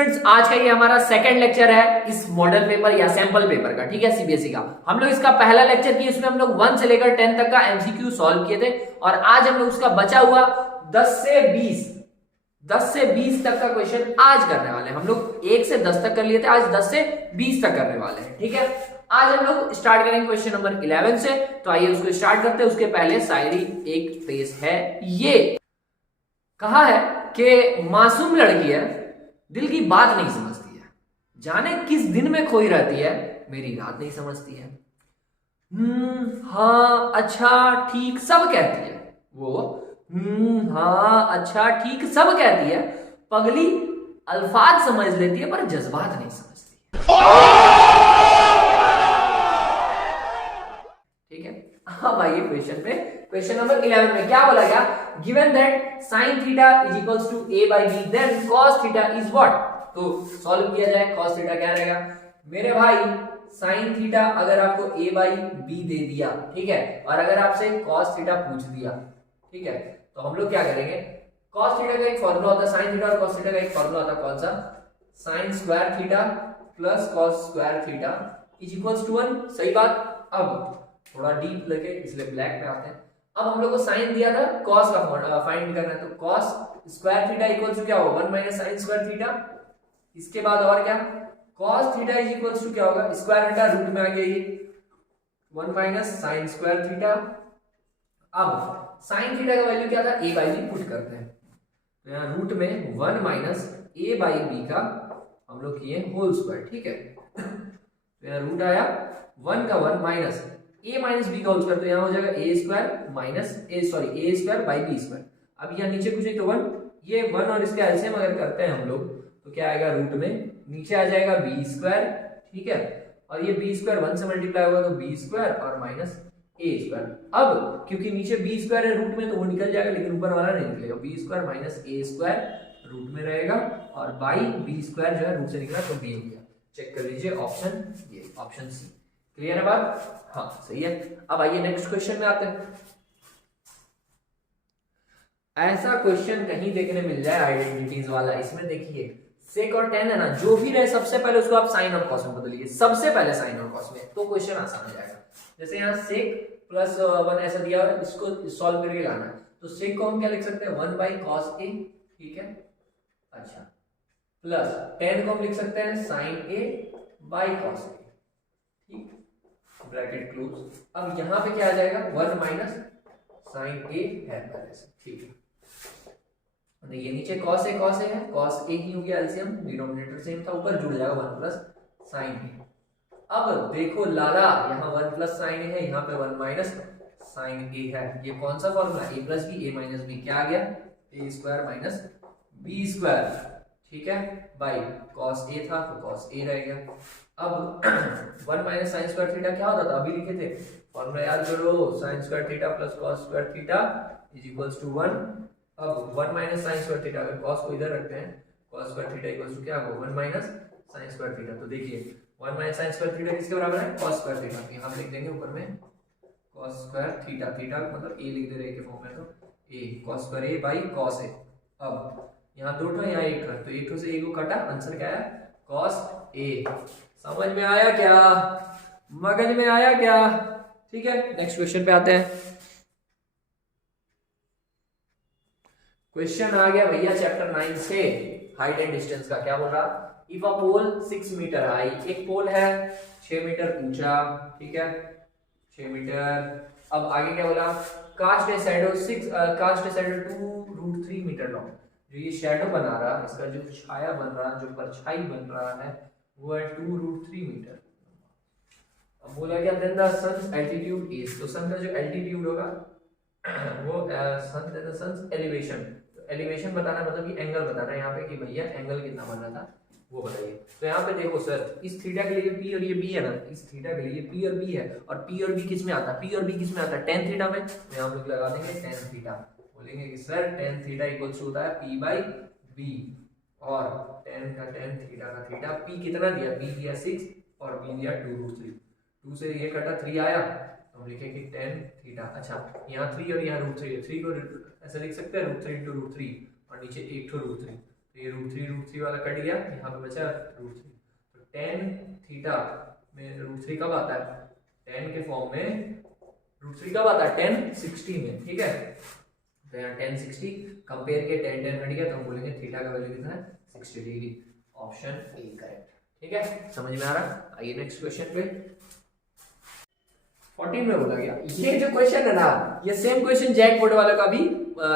Students, आज का ये हमारा सेकंड लेक्चर है इस मॉडल पेपर या सैंपल पेपर का, ठीक है, सीबीएसई का। हम लोग इसका पहला लेक्चर किए, उसमें हम लोग 1 से लेकर 10 तक का एमसीक्यू सॉल्व किए थे और आज हम लोग उसका बचा हुआ 10 से 20 तक का क्वेश्चन आज करने वाले हैं। हम लोग 1 से 10 तक कर लिए थे, आज 10 से 20 तक करने वाले हैं, ठीक है। आज हम लोग स्टार्ट करेंगे क्वेश्चन नंबर 11 से, तो आइए उसको स्टार्ट करते हैं। उसके पहले शायरी एक पेश है। ये कहा है कि मासूम लड़की है, दिल की बात नहीं समझती है, जाने किस दिन में खोई रहती है, मेरी रात नहीं समझती है। हाँ अच्छा ठीक सब कहती है वो, हाँ अच्छा ठीक सब कहती है, पगली अल्फाज समझ लेती है पर जज्बात नहीं समझती है। ठीक है, अब आइए क्वेश्चन पे। क्वेश्चन नंबर 11 में क्या बोला गया? Given that sine theta is equals to a by b, then cos theta is what? तो सॉल्व किया जाए, cos थीटा क्या रहेगा मेरे भाई? साइन थीटा अगर आपको a by b दे दिया, ठीक है, और अगर आपसे cos थीटा पूछ दिया, ठीक है, तो हम लोग क्या करेंगे? cos थीटा का एक फॉर्मूला होता है, साइन थीटा और cos थीटा का एक फॉर्मूला होता है, कौन सा? Sine square theta plus cos square theta is equals to 1। सही बात। अब थोड़ा डीप लगे इसलिए ब्लैक में आते हैं। अब हम लोग को साइन दिया था, cos का फाइंड करना है, तो cos square theta equals to क्या होगा? 1 माइनस साइन स्क्वायर थीटा। इसके बाद और क्या? cos theta is equals to क्या होगा? स्क्वायर थीटा रूट में आ गया ये 1 माइनस साइन स्क्वायर थीटा। अब साइन थीटा का वैल्यू क्या था? a बाई बी पुट करते हैं, तो यहाँ रूट में 1 माइनस a बाई बी का हम लोग किए होल स्क्वायर, ठीक है। तो यहाँ रूट आया 1 का 1 माइनस a माइनस बी का होल स्क्वायर, तो यहाँ हो जाएगा a square minus a square by b square. अब यहाँ नीचे कुछ नहीं तो 1, ये 1 और इसके एलसीएम अगर करते हैं हम लोग तो क्या आएगा? रूट में नीचे आ जाएगा b स्क्वायर, ठीक है, और ये b स्क्वायर 1 से मल्टीप्लाई होगा तो b स्क्वायर और माइनस a स्क्वायर। अब क्योंकि नीचे b स्क्वायर है रूट में तो वो निकल जाएगा, लेकिन ऊपर वाला नहीं निकलेगा, b square minus a square root में रहेगा और बाई b स्क्वायर जो है रूट से निकला तो b हो गया। चेक कर लीजिए ऑप्शन, ये ऑप्शन सी। क्लियर है बात? हाँ सही है। अब आइए नेक्स्ट क्वेश्चन में आते हैं। ऐसा क्वेश्चन कहीं देखने मिल जाए आइडेंटिटीज वाला, इसमें देखिए सेक और टेन है ना, जो भी रहे सबसे पहले उसको आप साइन और कॉस में बदलिए, सबसे पहले साइन और कॉस में, तो क्वेश्चन आसान हो जाएगा। जैसे यहाँ सेक प्लस 1 ऐसा दिया है, इसको सॉल्व करके लाना है, तो सेक को हम क्या लिख सकते हैं? 1 बाई कॉस ए, ठीक है, अच्छा, प्लस टेन को हम लिख सकते हैं sign A by cos A, ठीक, ब्रैकेट क्लोज। अब यहाँ पे क्या आ जाएगा? 1 माइनस साइन ए है पहले से, ठीक है, ये नीचे cos ए है, cos ए ही हो गया एलसीएम, डिनोमिनेटर सेम था, ऊपर जुड़ जाएगा 1 प्लस साइन ए। अब देखो लाला, यहाँ 1 प्लस साइन ए है, यहाँ पे 1 माइनस साइन ए है, ये कौन सा formula? a plus b, a minus b, क्या आ गया? A square minus b square, ठीक है, बाई cos ए था तो cos ए रह गया। अब 1 माइनस साइन स्क्वायर थीटा क्या होता था? अभी लिखे थे फॉर्मूला, याद करो, sine square theta plus cos square theta is equals to 1। अब 1 माइनस साइन स्क्वायर थीटा, अगर cos को इधर रखते हैं, cos square theta equals to क्या होगा? 1 माइनस साइन स्क्वायर थीटा। तो देखिए 1 माइनस साइन स्क्वायर थीटा किसके बराबर है? cos square theta. तो यहाँ लिख देंगे ऊपर में cos स्क्वायर थीटा, थीटा मतलब a लिख दे रहे के फॉर्म में, तो a cos square a by cos a। अब यहाँ 2 ठो, यहाँ 1 ठो, तो 1 ठो से a को काटा, आंसर क्या है? cos a। समझ में आया क्या? मगज में आया क्या? ठीक है, नेक्स्ट क्वेश्चन पे आते हैं। क्वेश्चन आ गया भैया चैप्टर 9 से, हाइट एंड डिस्टेंस का। क्या बोल रहा? If a pole 6 metre high, एक पोल है 6 मीटर ऊंचा, ठीक है, 6 मीटर। अब आगे क्या बोला? Cast a shadow 2√3 metre long. जो ये शैडो बना रहा, इसका जो छाया बन रहा, जो परछाई बन रहा है, वो है 2√3 मीटर। अब बोला क्या? Then the sun's altitude is, तो सन का जो एल्टीट्यूड होगा वो सन एलिवेशन, एलिवेशन बताना मतलब कि एंगल बताना है यहाँ पे कि भैया एंगल कितना बन रहा था वो बताइए। तो यहाँ पे देखो सर, इस थीटा के लिए P और ये B है ना, इस थीटा के लिए P और B है, और P और B किस में आता है? P और B किस में आता है? tan थीटा में। तो यहाँ हम लोग लगा देंगे tan थीटा, बोलेंगे कि सर tan थीटा इक्वल्स होता है P बाई B, और tan थीटा का थीटा P कितना दिया? P दिया 6 और B दिया 2√3, 2 से ये कटा 3 आया, तो हम लिखेंगे tan थीटा। अच्छा, यहाँ 3 और यहाँ √3 है, 3 को ऐसे लिख सकते हैं √3 × √3 और नीचे 1 √3, तो ये √3 वाला कट गया, यहाँ पे बचा √3। तो tan थीटा में √3 कब आता है, tan के फॉर्म में √3 कब आता है, tan 60 में, ठीक है। तो यहाँ tan 60 कंपेयर के tan tan हट गया, तो हम बोलेंगे थीटा का वैल्यू कितना है 60 डिग्री। ऑप्शन ए करेक्ट, ठीक है, समझ में आ रहा। आइए नेक्स्ट क्वेश्चन पे। 14 में बोला गया, ये जो क्वेश्चन है ना, ये सेम क्वेश्चन जैक बोर्ड वाले का भी,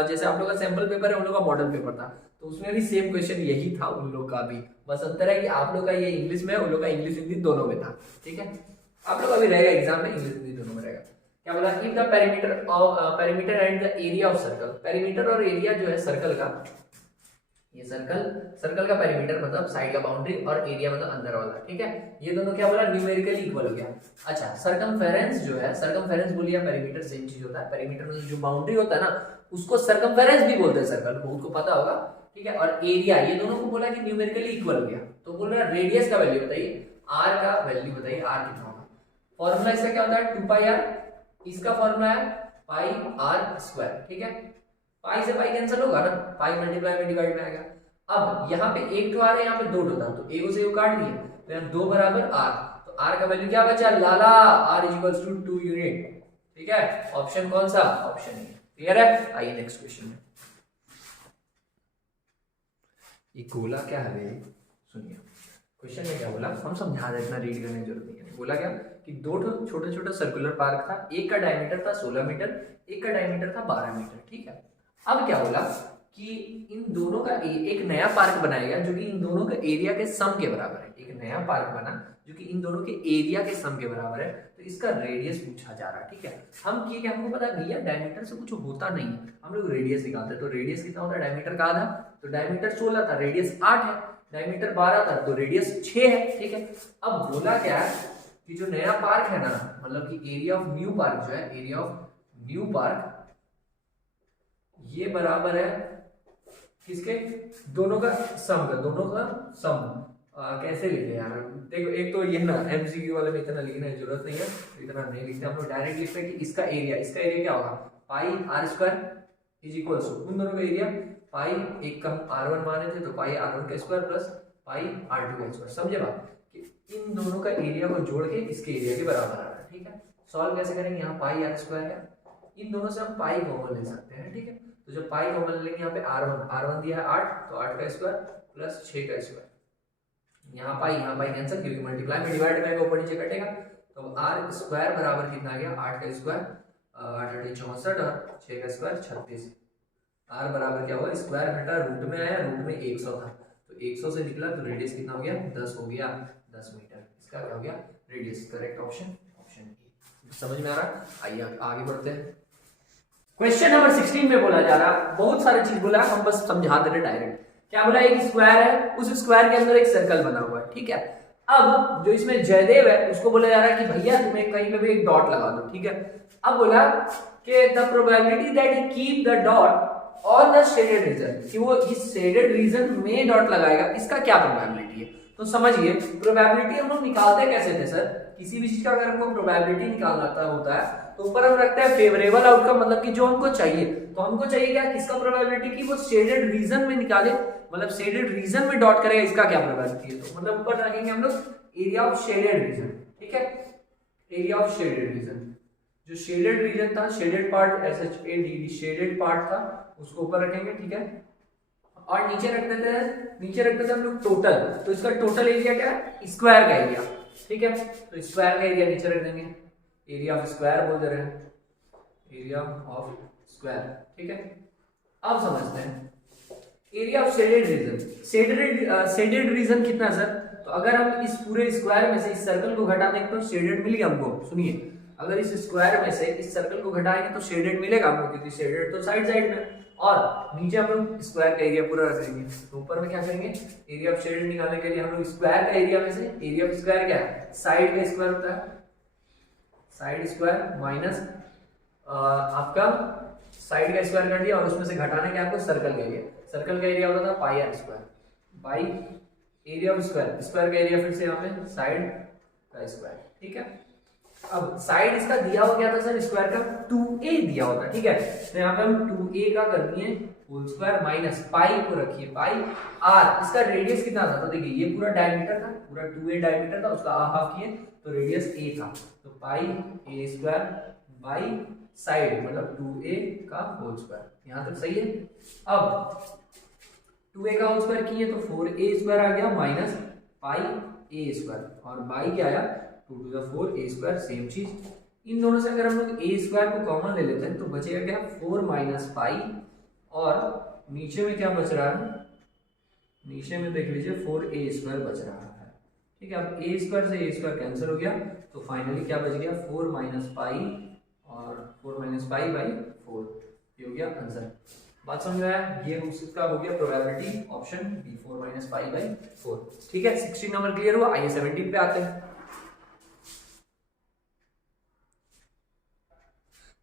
जैसे आप लोग का सैंपल पेपर है, उन लोग का मॉडल पेपर था, तो उसमें भी सेम क्वेश्चन यही था उन लोग का भी। बस अंतर है कि आप लोग का ये इंग्लिश में, उन लोग का इंग्लिश हिंदी दोनों में था, ठीक है। आप लोग का भी रहेगा एग्जाम में, इंग्लिश हिंदी दोनों में रहेगा। क्या बोला, if the perimeter and the area of circle, perimeter और एरिया जो है सर्कल का, ये सर्कल का पेरीमीटर मतलब साइड का बाउंड्री, और एरिया मतलब अंदर वाला, ठीक है। ये दोनों क्या बोला, न्यूमेरिकली इक्वल हो गया। अच्छा, सरकमफेरेंस जो है, सरकमफेरेंस बोलिए पेरीमीटर सेम चीज होता है। पेरीमीटर में जो बाउंड्री होता है ना, उसको सरकमफेरेंस भी बोलते हैं, सर्कल को, उनको पता होगा, ठीक है। और एरिया, ये दोनों को बोला कि न्यूमेरिकली इक्वल हो गया। तो बोल रहा है रेडियस का वैल्यू बताइए, आर का वैल्यू बताइए, आर कितना होगा। फॉर्मूला इसका क्या होता है, 2πr, इसका फॉर्मूला है πr², ठीक है। पाई से पाई कैंसिल होगा ना, पाई मल्टीप्लाई में डिवाइड में आएगा। अब यहाँ पे एक तो आ रहा है, यहाँ पे दो होता है, तो एक से एक काट दिए, तो यहाँ 2 बराबर r, तो r का वैल्यू क्या बचा, लाला, r इक्वल्स टू 2 यूनिट, ठीक है। ऑप्शन कौन सा, ऑप्शन ए, क्लियर है। आइए नेक्स्ट क्वेश्चन में। ये गोला क्या है, सुनिए क्वेश्चन में क्या बोला, हम समझा रहे, इतना रीड करने की जरूरत नहीं है। बोला क्या कि दो छोटा छोटा सर्कुलर पार्क था, एक का डायमीटर था 16 मीटर, एक का डायमीटर था 12 मीटर, ठीक है। अब क्या बोला कि इन दोनों का एक नया पार्क बनाएगा जो कि इन दोनों के एरिया के सम के बराबर है। एक नया पार्क बना जो कि इन दोनों के एरिया के सम के बराबर है, तो इसका रेडियस पूछा जा रहा है, ठीक है। हम कि हमको पता है भैया डायमीटर से कुछ होता नहीं है, हम लोग रेडियस निकालते हैं। तो रेडियस कितना होता है, डायमीटर का आधा, तो डायमीटर 16 था, रेडियस 8 है, डायमीटर 12 था, तो रेडियस 6 है, ठीक है। अब बोला क्या है कि जो नया पार्क है ना, मतलब कि एरिया ऑफ न्यू पार्क जो है, एरिया ऑफ न्यू पार्क, ये बराबर है किसके, दोनों का सम का, दोनों का सम। कैसे लिखे यार, देखो एक तो ये ना एमसीक्यू वाले में इतना लिखने की जरूरत नहीं है, इतना नहीं लिखते हम लोग, डायरेक्ट लिखते हैं कि इसका एरिया क्या होगा, πr² इज इक्वल्स टू, उन दोनों का एरिया पाई, एक का r1 माने थे, तो πr1² प्लस πr2²। समझे बात, कि इन दोनों का एरिया को जोड़ के इसके एरिया के बराबर आ रहा है, ठीक है। सॉल्व कैसे करेंगे, यहाँ πr² है, इन दोनों से हम पाई कॉमन ले सकते हैं, ठीक है। तो जब पाई कॉमन लेंगे, यहाँ पे r1 दिया है 8, तो 8 का स्क्वायर प्लस 6 का स्क्वायर, यहाँ पाई कैंसिल, क्योंकि मल्टीप्लाई में डिवाइड करेंगे ऊपर नीचे कटेगा, तो r² बराबर कितना आ गया, 8 का स्क्वायर, 8 8 64 और 6 का स्क्वायर 36। r बराबर क्या हुआ, स्क्वायर घटा रूट में आया, रूट में 100 था, तो 100 से निकला, तो रेडियस कितना हो गया, 10 हो गया, 10 मीटर, इसका क्या हो गया radius. Correct option, option A. समझ में आ रहा, आइए आगे बढ़ते हैं। क्वेश्चन नंबर 16 में बोला जा रहा, बहुत सारे चीज बोला, हम बस समझा दे रहे डायरेक्ट। क्या बोला, एक स्क्वायर है, उस स्क्वायर के अंदर एक सर्कल बना हुआ है, ठीक है। अब जो इसमें जयदेव है, उसको बोला जा रहा है कि भैया तुम्हें कहीं पे भी एक डॉट लगा दो, ठीक है। अब बोला कि the probability that he keep the dot on the shaded region, कि वो इस शेडेड रीजन में डॉट लगाएगा, इसका क्या प्रोबेबिलिटी है। तो समझिए, प्रोबेबिलिटी हम लोग निकालते कैसे थे सर, किसी भी चीज का अगर हमको प्रोबेबिलिटी निकालना होता है, तो ऊपर हम रखते हैं फेवरेबल आउटकम, मतलब कि जो हमको चाहिए। तो हमको चाहिए क्या, किसका प्रोबेबिलिटी, की वो शेडेड रीजन में निकाले, मतलब शेडेड रीजन में डॉट करेगा, इसका क्या प्रोबेबिलिटी है। तो मतलब ऊपर रखेंगे हम लोग एरिया ऑफ शेडेड रीजन, ठीक है, एरिया ऑफ शेडेड रीजन। जो शेडेड रीजन था, shaded part, SHADED shaded part था, उसको ऊपर रखेंगे, ठीक है। और नीचे रख देते थे हम लोग टोटल, तो इसका टोटल एरिया क्या है, स्क्वायर का एरिया, ठीक है। तो स्क्वायर का एरिया नीचे रख देंगे, एरिया ऑफ स्क्वायर बोल दे रहे हैं, एरिया ऑफ स्क्वायर, ठीक है। अब समझते हैं area of shaded region. Shaded region कितना सर, तो अगर हम इस पूरे स्क्वायर में से इस सर्कल को घटा देंगे तो शेडेड मिलेगा हमको। सुनिए, अगर इस स्क्वायर में से इस सर्कल को घटाएंगे तो शेडेड मिलेगा हमको, क्योंकि शेडेड तो साइड में, और नीचे हम लोग स्क्वायर का एरिया पूरा रख देंगे। तो ऊपर में क्या करेंगे, एरिया ऑफ शेडेड निकालने के लिए हम लोग स्क्वायर का एरिया में से, एरिया ऑफ स्क्वायर क्या है, साइड का स्क्वायर होता है, साइड स्क्वायर माइनस आपका साइड का स्क्वायर कर दिया, और उसमें से घटाने के आपको सर्कल का एरिया, सर्कल का एरिया होता था πr² by area of square, square का एरिया फिर से यहाँ पे साइड का स्क्वायर, ठीक है। अब साइड इसका दिया हुआ क्या था सर, स्क्वायर का 2a दिया होता, ठीक है। तो यहाँ पे हम 2a का कर दिए होल स्क्वायर माइनस पाई को रखिए पाई आर, इसका रेडियस कितना था, तो देखिए ये पूरा डायमीटर था, पूरा 2a डायमीटर था, उसका हाफ किए तो रेडियस a था, तो पाई a स्क्वायर बाई साइड मतलब 2a का होल स्क्वायर, यहां तक सही है। अब 2a का होल स्क्वायर किए तो 4a स्क्वायर आ गया माइनस पाई a स्क्वायर, और बाई क्या आया 2 to the 4 a square, same चीज। इन दोनों से अगर हम लोग a स्क्वायर को कॉमन ले लेते हैं तो बचेगा क्या 4 माइनस पाई, और नीचे में क्या बच रहा है, नीचे में देख लीजिए 4a स्क्वायर बच रहा है, ठीक है। अब a स्क्वायर से a स्क्वायर कैंसिल हो गया, तो फाइनली क्या बच गया 4 माइनस पाई, और 4 माइनस पाई बाई 4, ये हो गया आंसर। बात समझ में आया, ये उसका हो गया probability option b 4 minus pi by 4, ठीक है। 16 नंबर क्लियर हुआ। आइए 17 पे आते हैं।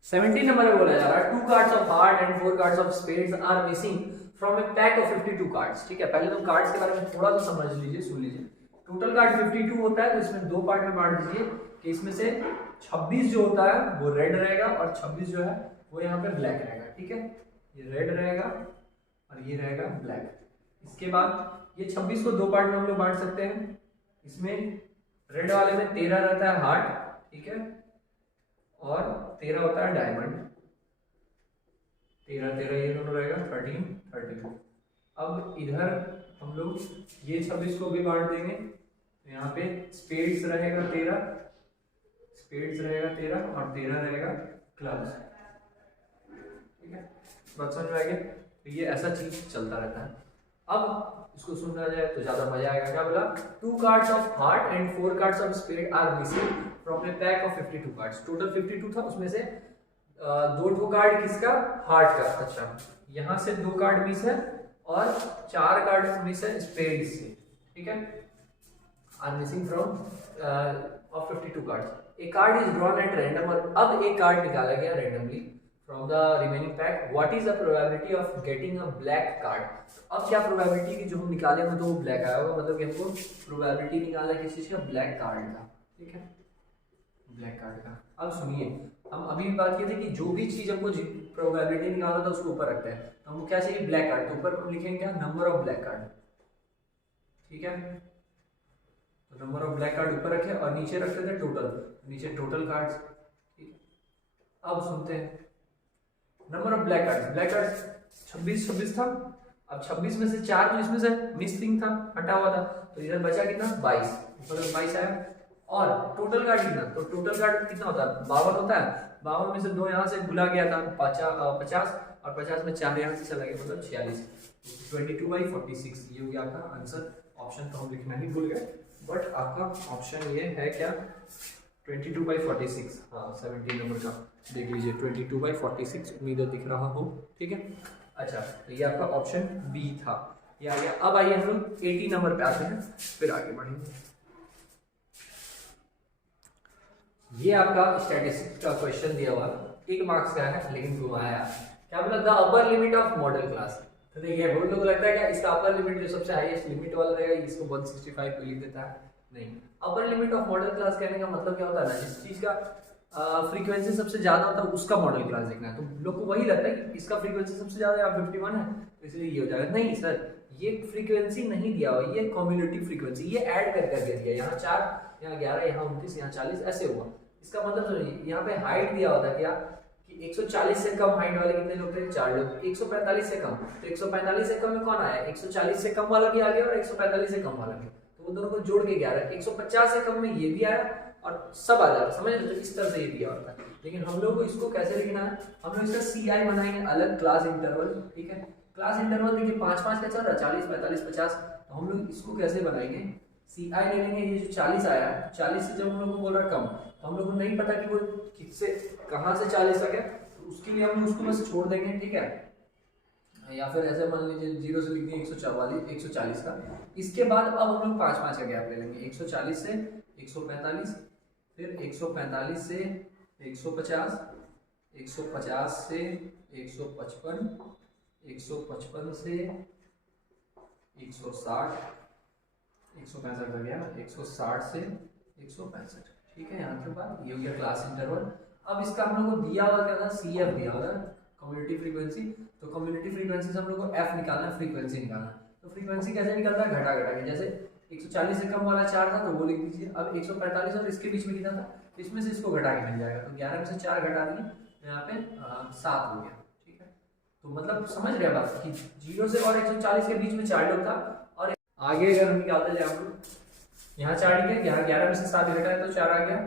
17 नंबर में बोला जा रहा है 2 cards of heart and 4 cards of spades are missing from a pack of 52 cards, ठीक है। पहले तो कार्ड्स के बारे में थोड़ा सा समझ लीजिए, सुन लीजिए। टोटल कार्ड 52 होता है, तो इसमें दो पार्ट में बांट दीजिए कि इसमें से 26 जो होता है वो रेड रहेगा और 26 जो है वो यहाँ पे ब्लैक रहेगा, ठीक है। ये रेड रहेगा और ये रहेगा ब्लैक। इसके बाद ये 26 को दो पार्ट में हम लोग बांट सकते हैं। इसमें रेड वाले में 13 रहता है हार्ट, ठीक है, और 13 होता है डायमंड, 13 13 ये दोनों रहेगा 13 32। अब इधर हम लोग ये 26 को भी बांट देंगे, तो यहाँ पे स्पेड्स रहेगा 13, स्पेड्स रहेगा 13 और 13 रहेगा क्लब्स, ठीक है। बात समझ में आ गया। तो ये ऐसा चीज चलता रहता है। अब इसको सुनना जाए तो ज्यादा मजा आएगा। क्या बोला, 2 cards of heart and 4 cards of spade are missing from a pack of 52 cards. Total 52 था, उसमें से दो ठो कार्ड किसका, हार्ट का। अच्छा, यहाँ से 2 कार्ड मिस है और 4 कार्ड मिस है स्पेड से, ठीक है। Are missing from of 52 cards. A card is drawn at random, और अब एक कार्ड निकाला गया randomly from the remaining pack. What is the probability of getting a black card? अब क्या प्रोबेबिलिटी की, जो हम निकाले हैं तो वो ब्लैक आया होगा, मतलब कि हमको प्रोबेबिलिटी निकालना किस चीज का, ब्लैक कार्ड का, ठीक है, ब्लैक कार्ड का। अब सुनिए, हम अभी भी बात किए थे कि जो भी चीज हमको प्रोबेबिलिटी निकालना था उसको ऊपर रखते हैं, तो हमको क्या चाहिए, ब्लैक कार्ड। तो ऊपर हम लिखेंगे क्या, नंबर ऑफ ब्लैक कार्ड, ठीक है। तो नंबर ऑफ ब्लैक कार्ड ऊपर रखे और नीचे रखते थे टोटल, नीचे टोटल कार्ड्स, ठीक है। अब सुनते हैं number of black cards. Black cards 26 था। अब 26 में से 4 तो इसमें से मिसिंग था, हटा हुआ था, तो इधर बचा कितना, 22, ऊपर 22 आया। और टोटल कार्ड कितना, तो टोटल कार्ड कितना होता है, 52 होता है। 52 में से 2 यहाँ से भुला गया था, 50, और 50 में 4 यहाँ से चला गया, मतलब 46, 22/46। ये हो गया आपका आंसर। ऑप्शन तो हम लिखना ही भूल गए, बट आपका ऑप्शन ये है क्या, 22/46। हाँ, 17 नंबर का देख लीजिए, 22/46 उम्मीद दिख रहा हो, ठीक है। अच्छा, तो ये आपका ऑप्शन बी था, ये आ गया। अब आइए हम लोग 80 नंबर पे आते हैं, फिर आगे बढ़ेंगे। ये आपका स्टैटिस्टिक्स का क्वेश्चन दिया हुआ, 1 मार्क्स का है, लेकिन घुमाया। क्या बोला, the upper limit of model class. तो देखिए, बहुत लोगों को लगता है क्या इसका अपर लिमिट जो सबसे हाईएस्ट लिमिट वाला रहेगा, इसको 165 पे लिख देता है। नहीं, upper limit of model class कहने का मतलब क्या होता है ना, जिस चीज का फ्रीक्वेंसी सबसे ज्यादा होता है उसका मॉडल क्लास देखना है। तो लोग को वही लगता है कि इसका फ्रीक्वेंसी सबसे ज्यादा 51 है, तो इसलिए ये हो जाएगा। नहीं सर, ये फ्रीक्वेंसी नहीं दिया हुआ, ये कम्युलेटिव फ्रीक्वेंसी, ये ऐड कर करके दिया। यहाँ 4, यहाँ 11, यहाँ 29, यहाँ 40, ऐसे हुआ। इसका मतलब सुनिए, यहाँ पे हाइट दिया होता है क्या, कि 140 से कम हाइट वाले कितने लोग थे, 4 लोग। 145 से कम, तो 145 से कम में कौन आया, 140 से कम वाला भी आ गया और 145 से कम वाला भी, तो वो दोनों को जोड़ के 11। 150 से कम में ये भी आया और सब आ जा रहा है, समझ लो। इस तरह से ये दिया होता है। लेकिन हम लोग को इसको कैसे लिखना है, हम लोग इसका CI बनाएंगे अलग, क्लास इंटरवल, ठीक है। क्लास इंटरवल देखिए 5-5 का चल रहा है, 40, 45, 50। तो हम लोग इसको कैसे बनाएंगे, CI ले लेंगे। ये जो 40 आया है, 40 से जब हम लोग को बोल रहा है कम, तो हम लोग को नहीं पता कि वो किससे कहाँ से 40 आ गया, तो उसके लिए हम उसको बस छोड़ देंगे, ठीक है। या फिर ऐसे मान लीजिए 0 से लिख दिए 140 का। इसके बाद अब हम लोग 5-5 का गैप ले लेंगे, 140 से 145, फिर 145 से 150, 150 से 155, 155 से 160, 165 का गया, 160 से 165, ठीक है। यहाँ के बाद ये हो गया क्लास इंटरवल। अब इसका हम लोग को दिया हुआ क्या था, CF दिया हुआ, कम्युनिटी फ्रीक्वेंसी। तो कम्युनिटी फ्रीक्वेंसी से हम लोग को एफ निकालना है, फ्रीक्वेंसी निकालना है। तो फ्रीक्वेंसी कैसे निकलता है, घटा घटा के, जैसे 140 से कम वाला 4 था तो वो लिख दीजिए। अब 145 और इसके बीच में कितना था, इसमें से इसको घटा के मिल जाएगा। तो 11 में से 4 घटा दिए, यहाँ पे 7 हो गया। ठीक है, तो मतलब समझ रहे बात कि 0 से और 140 के बीच में 4 लोग था। और आगे अगर हम निकालते जाए हम लोग, यहाँ 4 लिखे, यहाँ 11 में से 7 घटाए तो 4 आ गया,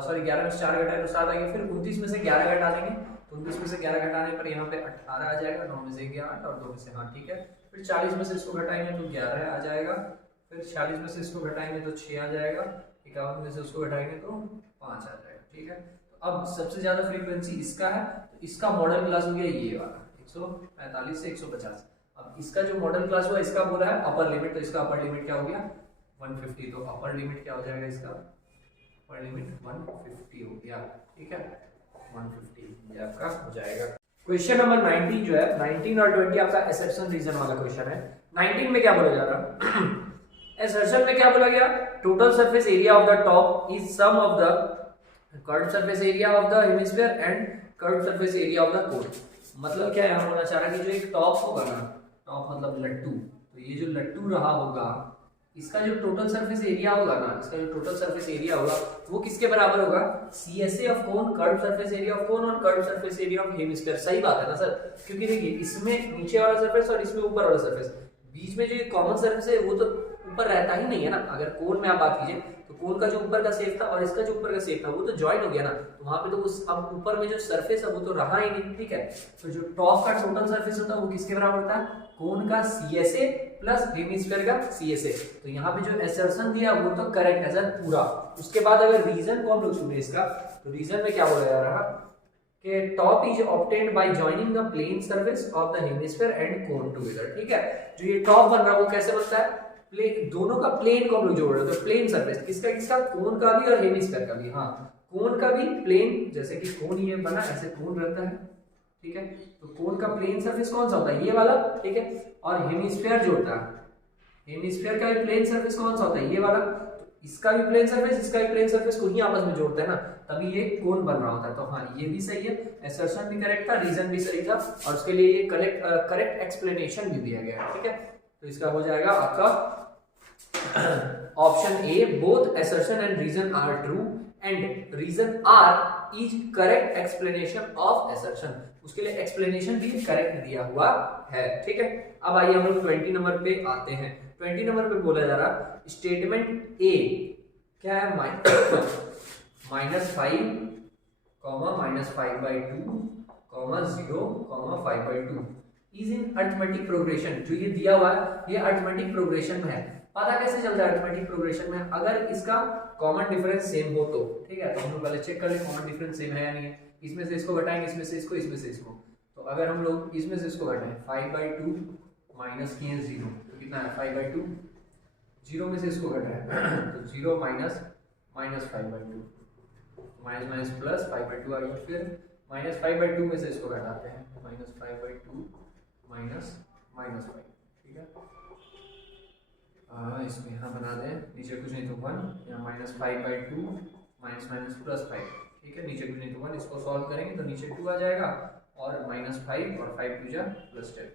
सॉरी 11 में से 4 घटाए तो 7 आ गया। फिर 29 में से 11 घटा देंगे, 29 में से 11 घटाने पर यहाँ पे 18 आ जाएगा, 9 में से 8 और 2 में से, हाँ ठीक है। फिर 40 में से इसको घटाएंगे तो 11 आ जाएगा, फिर 46 में से इसको घटाएंगे तो 6 आ जाएगा, 51 में से उसको घटाएंगे तो 5 आ जाएगा। ठीक है, तो अब सबसे ज्यादा फ्रीक्वेंसी इसका है, तो इसका मॉडल क्लास हो गया ये वाला 145 से 150। अब इसका जो मॉडल क्लास हुआ, इसका बोला है अपर लिमिट, तो इसका अपर लिमिट क्या हो गया 150। तो अपर लिमिट क्या हो जाएगा इसका, अपर लिमिट 150 हो गया। ठीक है, 150 ये आपका हो जाएगा। क्वेश्चन नंबर 19 जो है, 19 और 20 आपका एक्सेप्शन रीजन वाला क्वेश्चन है। 19 में क्या बोला जा रहा है, एक्सेप्शन में क्या बोला गया, total surface area of the top is sum of the curved surface area of the hemisphere and curved surface area of the cone. मतलब क्या है, होना चाह रहा है कि जो एक टॉप होगा ना, टॉप मतलब लट्टू, तो ये जो लट्टू रहा होगा, इसका जो टोटल सरफेस एरिया होगा ना, इसका जो टोटल सरफेस एरिया होगा वो किसके बराबर होगा, CSA of cone, curved surface area of cone और curved surface area of hemisphere. सही बात है ना सर, क्योंकि देखिए इसमें नीचे वाला सरफेस और इसमें ऊपर वाला सरफेस, बीच में जो ये कॉमन सरफेस है वो तो ऊपर रहता ही नहीं है ना। अगर कोन में आप बात कीजिए तो कोन का जो ऊपर का शेप था और इसका जो ऊपर का शेप था वो तो जॉइन हो गया ना, तो वहां पे तो उस अब ऊपर में जो सरफेस है वो तो रहा ही नहीं। ठीक है, तो जो टॉप का टोटल सरफेस होता है वो किसके बराबर होता है, कोन का CSA प्लस हेमिस्फीयर का CSA। तो यहाँ पे जो असर्शन दिया वो तो करेक्ट है सर पूरा। उसके बाद अगर रीजन को हम लोग सुने इसका, तो रीजन में क्या बोला जा रहा कि top is obtained by joining the plane surface of the hemisphere and cone together. ठीक है, जो ये टॉप बन रहा है वो कैसे बनता है, प्लेन, दोनों का प्लेन को हम लोग जोड़ रहे हैं, तो प्लेन सरफेस किसका किसका, कोन का भी और हेमिस्फीयर का भी। हाँ, कोन का भी प्लेन, जैसे कि कोन ये बना ऐसे कोन रहता है। ठीक है, तो कोन का प्लेन सरफेस कौन सा होता है, ये वाला। ठीक है, और हेमिस्फीयर जो होता है, हेमिस्फीयर का भी प्लेन सरफेस कौन सा होता है, ये वाला। तो इसका भी प्लेन सरफेस, इसका भी प्लेन सरफेस को ही आपस में जोड़ते हैं ना, तभी ये कोन बन रहा होता है। तो हाँ, ये भी सही है, असर्शन भी करेक्ट था, रीजन भी सही था, और उसके लिए ये करेक्ट एक्सप्लेनेशन भी दिया गया है। ठीक है, तो इसका हो जाएगा आपका option A, both assertion and reason are true and reason are is correct explanation of assertion। उसके लिए एक्सप्लेनेशन भी करेक्ट दिया हुआ है। ठीक है, अब आइए हम लोग 20 नंबर पे आते हैं। 20 नंबर पे बोला जा रहा स्टेटमेंट ए क्या है, -5, -5/2, 0, 5/2 इज इन अरिथमेटिक प्रोग्रेशन। जो ये दिया हुआ है ये अरिथमेटिक प्रोग्रेशन में है। पता कैसे चलता है अरिथमेटिक प्रोग्रेशन में, अगर इसका कॉमन डिफरेंस सेम हो तो। ठीक है, तो हम लोग पहले चेक कर ले कॉमन डिफरेंस सेम है या नहीं है। इसमें से इसको घटाएंगे, इसमें से इसको, इसमें से इसको। तो अगर हम लोग इसमें से इसको घटाएं, 5/2 माइनस किए 0, तो कितना है 5/2। 0 में से इसको घटाएं तो 0 माइनस 5/2, माइनस प्लस 5/2 आ गया। फिर -5/2 में से इसको घटाते हैं, -5/2 माइनस -5। ठीक है, इसमें यहाँ बना दें, नीचे कुछ नहीं तो 1, यहाँ -5/2 माइनस प्लस 5। ठीक है, नीचे कुछ नहीं तो 1, इसको सॉल्व करेंगे तो नीचे 2 आ जाएगा और -5 और 5 2 जा +10,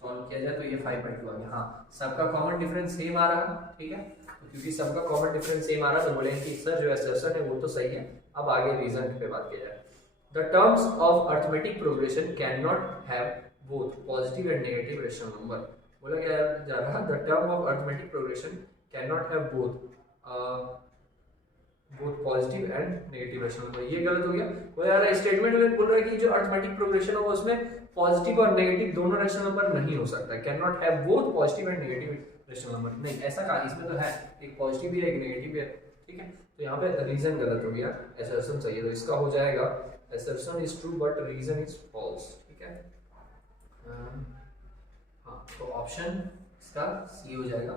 सॉल्व किया जाए तो ये 5/2 आ गया। हाँ, सबका कॉमन डिफरेंस सेम आ रहा। ठीक है, तो क्योंकि सबका कॉमन डिफरेंस सेम आ रहा तो बोलेंगे कि सर जो असर्शन है वो तो सही है। अब आगे रीजन पे बात की जाए। The terms of arithmetic progression can not have both positive and negative rational number. बोला क्या जा रहा, the term of arithmetic progression can not have both positive and negative rational number. ये गलत हो गया। वो यार स्टेटमेंट में बोल रहा है कि जो अरिथमेटिक प्रोग्रेशन होगा उसमें पॉजिटिव और नेगेटिव दोनों रेशनल नंबर नहीं हो सकता, can not have both positive and negative rational number. नहीं, ऐसा कहा, इसमें तो है, एक पॉजिटिव भी है एक नेगेटिव भी है। ठीक है, तो यहाँ पे रीजन गलत हो गया, असर्शन सही है। तो इसका हो जाएगा assertion is true but reason is false. ठीक है, हाँ, तो ऑप्शन इसका सी हो जाएगा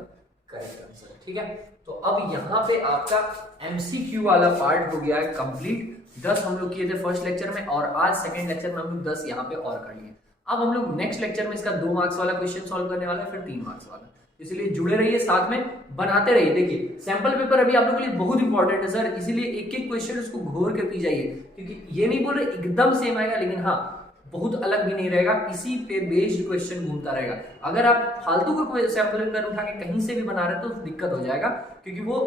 करेक्ट आंसर। ठीक है, तो अब यहाँ पे आपका MCQ वाला पार्ट हो गया है कंप्लीट। 10 हम लोग किए थे फर्स्ट लेक्चर में और आज सेकंड लेक्चर में हम लोग 10 यहाँ पे और कर लिए। अब हम लोग नेक्स्ट लेक्चर में इसका 2 मार्क्स वाला क्वेश्चन सॉल्व करने वाला है, फिर 3 मार्क्स वाला। इसलिए जुड़े रहिए, साथ में बनाते रहिए। देखिए सैंपल पेपर अभी आप लोगों के लिए बहुत इंपॉर्टेंट है सर, इसीलिए एक एक क्वेश्चन उसको घोर के पी जाइए, क्योंकि ये नहीं बोल रहे एकदम सेम आएगा, लेकिन हाँ बहुत अलग भी नहीं रहेगा, इसी पे बेस्ड क्वेश्चन घूमता रहेगा। अगर आप फालतू का कोई सैंपल पेपर उठा के कहीं से भी बना रहे तो दिक्कत हो जाएगा, क्योंकि वो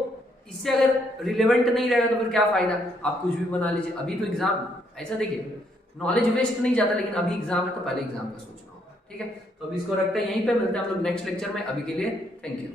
इससे अगर रिलेवेंट नहीं रहेगा तो फिर क्या फायदा, आप कुछ भी बना लीजिए। अभी तो एग्जाम ऐसा देखिए, नॉलेज वेस्ट नहीं जाता, लेकिन अभी एग्जाम है तो पहले एग्जाम का सोचना होगा। ठीक है, तो अभी इसको रखते हैं यहीं पे, मिलते हैं हम लोग नेक्स्ट लेक्चर में। अभी के लिए थैंक यू।